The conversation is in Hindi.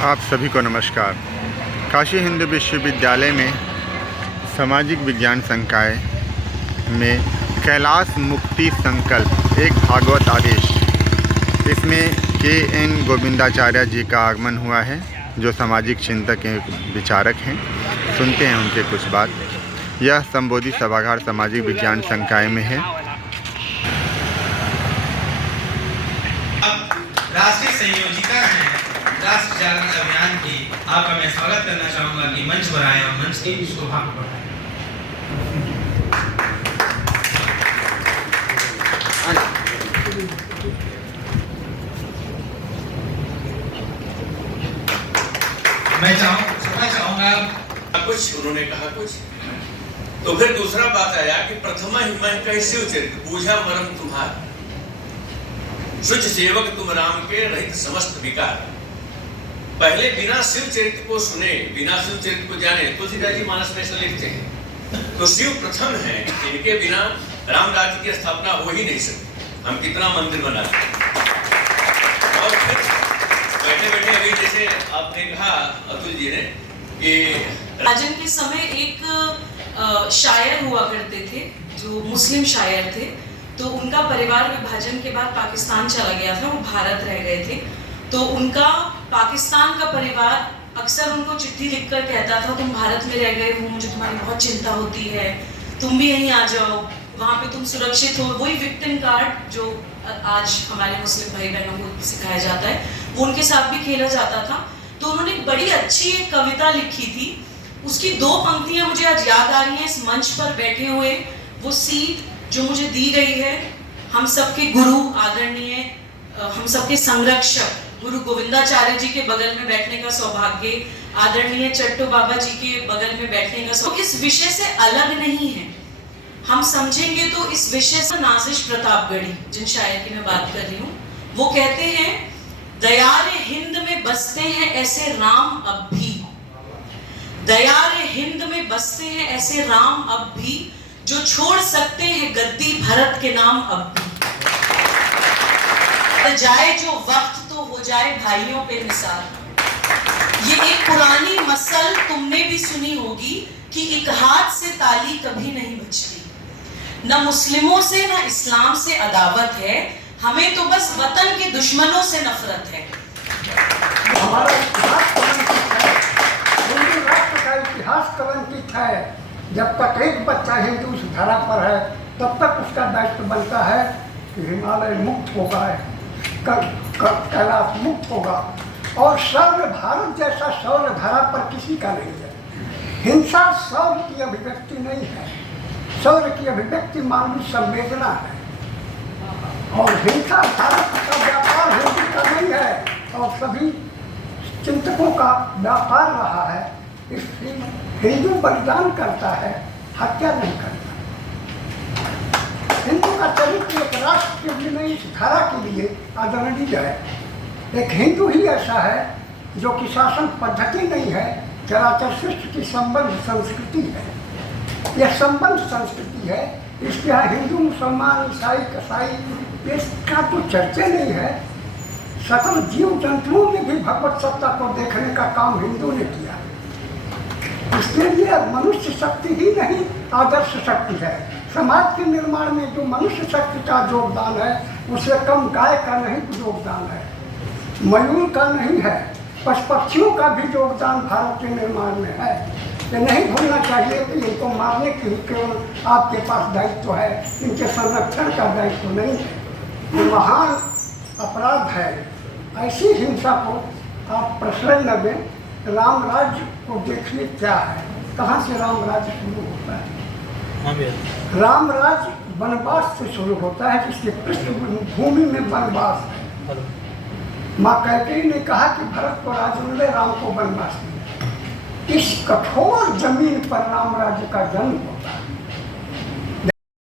आप सभी को नमस्कार। काशी हिंदू विश्वविद्यालय में सामाजिक विज्ञान संकाय में कैलाश मुक्ति संकल्प एक भागवत आदेश, इसमें के.एन. गोविंदाचार्य जी का आगमन हुआ है, जो सामाजिक चिंतक एवं विचारक हैं। सुनते हैं उनके कुछ बात। यह संबोधित सभागार सामाजिक विज्ञान संकाय में है। राष्ट्रीय संयोजिका हैं राष्ट्र जागरण अभियान की। आपका मैं स्वागत करना चाहूंगा कि मंच पर आए और मंच की शोभा को बढ़ाएं। मैं चाहूंगा कुछ उन्होंने कहा कुछ, तो फिर दूसरा बात आया कि प्रथमा हिमन का शिव चरित्र पूजा मरम तुम्हारा, शुच सेवक तुम राम के रहित समस्त विकार। पहले बिना शिव चरित्र को सुने, बिना शिव चरित्र को जाने तुलसीदास जी मानस में से लिखते हैं, तो शिव प्रथम है, इनके बिना राम राज्य की स्थापना हो ही नहीं सकती। हम कितना मंदिर बनाते हैं। और फिर बैठे बैठे अभी जैसे आपने कहा अतुल जी ने कि राजन के समय एक शायर हुआ करते थे जो मुस्लिम शायर थे, तो उनका परिवार विभाजन के बाद पाकिस्तान चला गया था, वो भारत रह गए थे। तो उनका पाकिस्तान का परिवार अक्सर उनको चिट्ठी लिखकर कहता था, तुम भारत में रह गए हो, मुझे तुम्हारी बहुत चिंता होती है, तुम भी यहीं आ जाओ, वहाँ पे तुम सुरक्षित हो। वही विक्टिम कार्ड जो आज हमारे मुस्लिम भाई बहनों को सिखाया जाता है, वो उनके साथ भी खेला जाता था। तो उन्होंने एक बड़ी अच्छी एक कविता लिखी थी, उसकी 2 पंक्तियां मुझे आज याद आ रही हैं इस मंच पर बैठे हुए। वो सीट जो मुझे दी गई है, हम सबके गुरु आदरणीय, हम सबके संरक्षक गुरु गोविंदाचार्य जी के बगल में बैठने का सौभाग्य, आदरणीय चट्टो बाबा जी के बगल में बैठने का सौभाग्य। इस विषय से अलग नहीं है, हम समझेंगे तो इस विषय से नाजिश प्रतापगढ़ी, जिन शायर की मैं बात कर रही हूँ, वो कहते हैं, दयारे हिंद में बसते हैं ऐसे राम अब भी, दयारे हिंद में बसते हैं ऐसे राम अब भी, जो छोड़ सकते हैं गद्दी भरत के नाम अब भी। जाए जो वक्त तो हो जाए भाइयों पे निसार। ये एक पुरानी मसल तुमने भी सुनी होगी कि एक हाथ से ताली कभी नहीं बजती। न मुस्लिमों से न इस्लाम से अदावत है, हमें तो बस वतन के दुश्मनों से नफरत है। हमारा इतिहास कलंकित है, हिंदू राष्ट्र का इतिहास कलंकित है। जब तक एक बच्चा हिंदू उस धरा पर है, तब तक उसका दायित्व बनता है कि हिमालय मुक्त होगा, कैलाश मुक्त होगा, और शौर्य भारत जैसा शौर्य धरा पर किसी का नहीं है। हिंसा शौर्य की अभिव्यक्ति नहीं है, शौर्य की अभिव्यक्ति मानवीय संवेदना है। और हिंसा भारत का व्यापार हिंदू का नहीं है, और सभी चिंतकों का व्यापार रहा है। इसलिए हिंदू बलिदान करता है, हत्या नहीं करता। हिंदू का चरित्र एक राष्ट्र के लिए नहीं, इस धारा के लिए आदरणीय है। एक हिंदू ही ऐसा है जो कि शासन पद्धति नहीं है, चराचर सृष्टि की संबंध संस्कृति है। यह संबंध संस्कृति है। इसके यहाँ हिंदू मुसलमान ईसाई कसाई इसका तो चर्चा नहीं है। सकल जीव जंतुओं में भी भगवत सत्ता को देखने का काम हिंदू ने किया। इसके लिए मनुष्य शक्ति ही नहीं, आदर्श शक्ति है। समाज के निर्माण में जो मनुष्य शक्ति का योगदान है, उससे कम गाय का नहीं योगदान है, मयूर का नहीं है, पशु पक्षियों का भी योगदान भारत के निर्माण में है। ये नहीं भूलना चाहिए कि इनको मारने की केवल आपके पास दायित्व है, इनके संरक्षण का दायित्व नहीं है। ये महान अपराध है। ऐसी हिंसा को आप प्रश्रय न दें। राम राज्य को देखिए क्या है, कहाँ से राम राज्य शुरू होता है। राम राज्य वनवास से शुरू होता है, जिसके पृष्ठभूमि में वनवास है। माँ कैकेयी ने कहा कि भरत को राज्य मिले, राम को वनवास मिले। इस कठोर जमीन पर राम राज्य का जन्म हुआ।